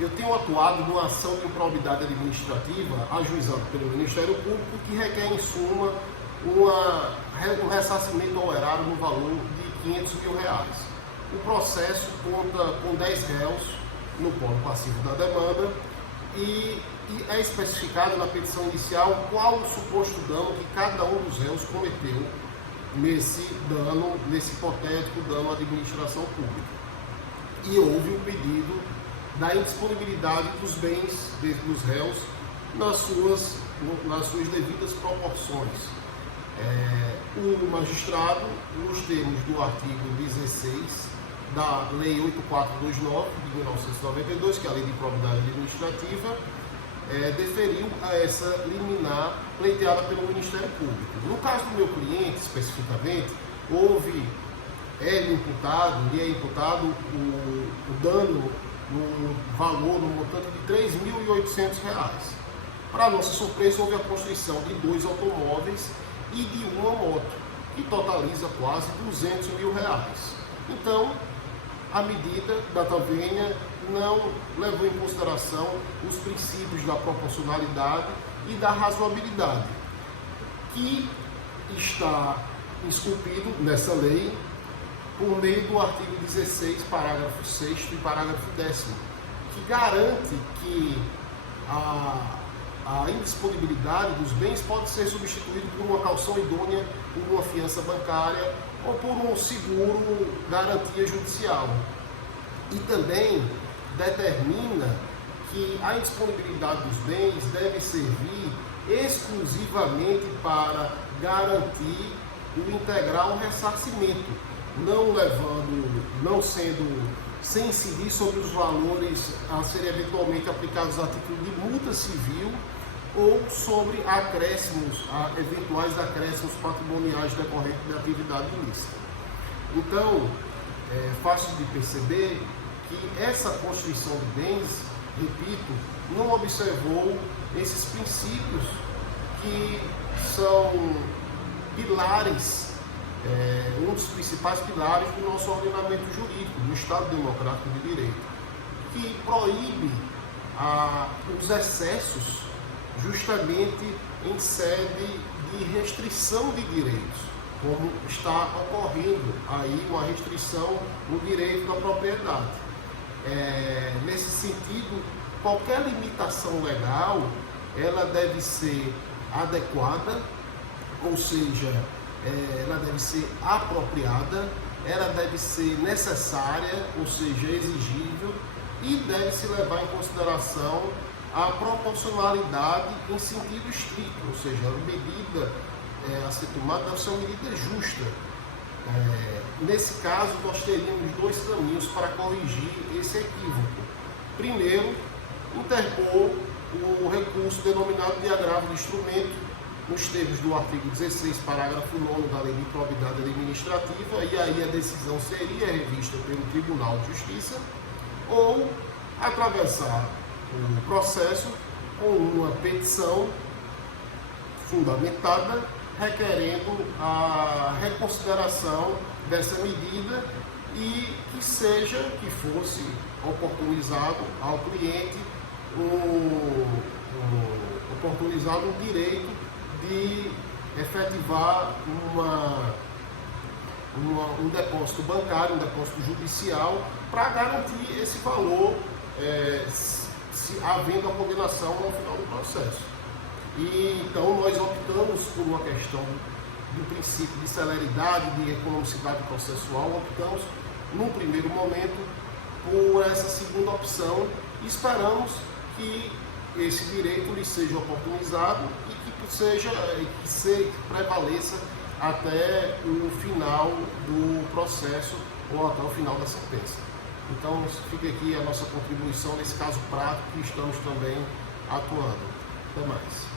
eu tenho atuado numa ação de improbidade administrativa ajuizada pelo Ministério Público que requer, em suma, um ressarcimento ao erário no valor de R$ 500 mil. O processo conta com 10 réus no polo passivo da demanda e é especificado na petição inicial qual o suposto dano que cada um dos réus cometeu nesse hipotético dano à administração pública. E houve o pedido da indisponibilidade dos bens dos réus nas suas devidas proporções. O magistrado, nos termos do artigo 16 da Lei 8429 de 1992, que é a Lei de Improbidade Administrativa, deferiu a essa liminar pleiteada pelo Ministério Público. No caso do meu cliente, especificamente, lhe é imputado o dano no valor, no montante de R$ 3.800. Para nossa surpresa, houve a construção de 2 automóveis e de uma moto, que totaliza quase R$ 200 mil. Então, a medida da Tavenha não levou em consideração os princípios da proporcionalidade e da razoabilidade, que está esculpido nessa lei por meio do artigo 16, parágrafo 6º e parágrafo 10º, que garante que a indisponibilidade dos bens pode ser substituído por uma caução idônea, por uma fiança bancária ou por um seguro garantia judicial. E também determina que a indisponibilidade dos bens deve servir exclusivamente para garantir o integral ressarcimento, sem incidir sobre os valores a serem eventualmente aplicados a título de multa civil ou sobre eventuais acréscimos patrimoniais decorrentes da atividade ilícita. Então, é fácil de perceber que essa constituição de bens, repito, não observou esses princípios que são pilares, um dos principais pilares do nosso ordenamento jurídico, do Estado Democrático de Direito, que proíbe os excessos justamente em sede de restrição de direitos, como está ocorrendo aí uma restrição no direito da propriedade. Nesse sentido, qualquer limitação legal, ela deve ser adequada, ou seja, ela deve ser apropriada, ela deve ser necessária, ou seja, exigível, e deve se levar em consideração a proporcionalidade em sentido estrito, ou seja, a medida a ser tomada deve ser uma medida justa. Nesse caso, nós teríamos 2 caminhos para corrigir esse equívoco. Primeiro, interpor o recurso denominado de agravo de instrumento, nos termos do artigo 16, parágrafo 9º da Lei de Improbidade Administrativa, e aí a decisão seria revista pelo Tribunal de Justiça, ou atravessar o processo com uma petição fundamentada requerendo a reconsideração dessa medida e que fosse oportunizado ao cliente o direito de efetivar um depósito bancário, um depósito judicial, para garantir esse valor, se havendo a condenação no final do processo. E então nós optamos por uma questão do princípio de celeridade, de economicidade processual, optamos, num primeiro momento, por essa segunda opção e esperamos que esse direito lhe seja oportunizado e que prevaleça até o final do processo ou até o final da sentença. Então, fica aqui a nossa contribuição nesse caso prático que estamos também atuando. Até mais.